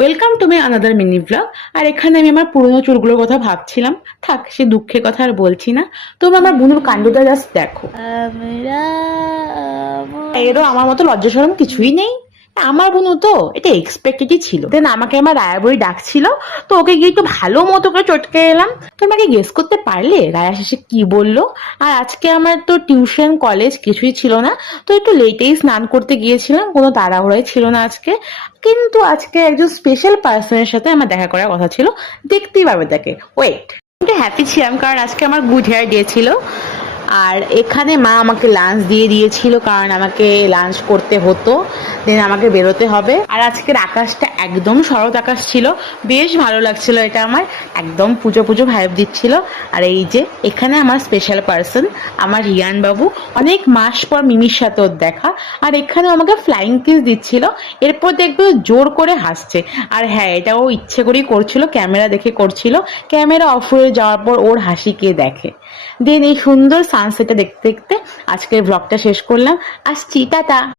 Welcome to my another mini blog. আর এখানে আমি আমার পুরোনো চুলগুলোর কথা ভাবছিলাম। থাক, সে দুঃখের কথা আর বলছি না। তবে আমার বুনুর কাণ্ডটা জাস্ট দেখো। আমরা এরও আমার মতো লজ্জা শরম কিছুই নেই। আমার বোনও তো এটা এক্সপেক্টেডই ছিল। দেন আমাকে আমার রায়াবুড়ি ডাকছিল, তো ওকে গিয়ে একটু ভালো মতো করে চটকে এলাম। তোমাকে গেস করতে পারলে রায়া শেষে কি বললো? আর আজকে আমার তো টিউশন কলেজ কিছুই ছিল না, তো একটু লেটেই স্নান করতে গিয়েছিলাম, কোনো তাড়াহুড়াই ছিল না আজকে। কিন্তু আজকে একজন স্পেশাল পার্সনের সাথে আমার দেখা করার কথা ছিল, দেখতেই পারবে তাকে। ওয়েট, একটু হ্যাপি ছিলাম কারণ আজকে আমার গুড হেয়ার ডে ছিল। আর এখানে মা আমাকে লাঞ্চ দিয়ে দিয়েছিল কারণ আমাকে লাঞ্চ করতে হতো, দেন আমাকে বেরোতে হবে। আর আজকের আকাশটা একদম শরৎ আকাশ ছিল, বেশ ভালো লাগছিল। এটা আমার একদম পুজো পুজো ভাইব দিচ্ছিল। আর এই যে এখানে আমার স্পেশাল পার্সন, আমার রিয়ান বাবু। অনেক মাস পর মিমির সাথে ওর দেখা। আর এখানে আমাকে ফ্লাইং কিস দিচ্ছিল, এরপর দেখবে জোর করে হাসছে। আর হ্যাঁ, এটা ও ইচ্ছে করেই করছিল, ক্যামেরা দেখে করছিল। ক্যামেরা অফ হয়ে যাওয়ার পর ওর হাসি কে দেখে। দেন এই সুন্দর সানসেটটা দেখতে দেখতে আজকের ব্লগটা শেষ করলাম। আসছি, টাটা।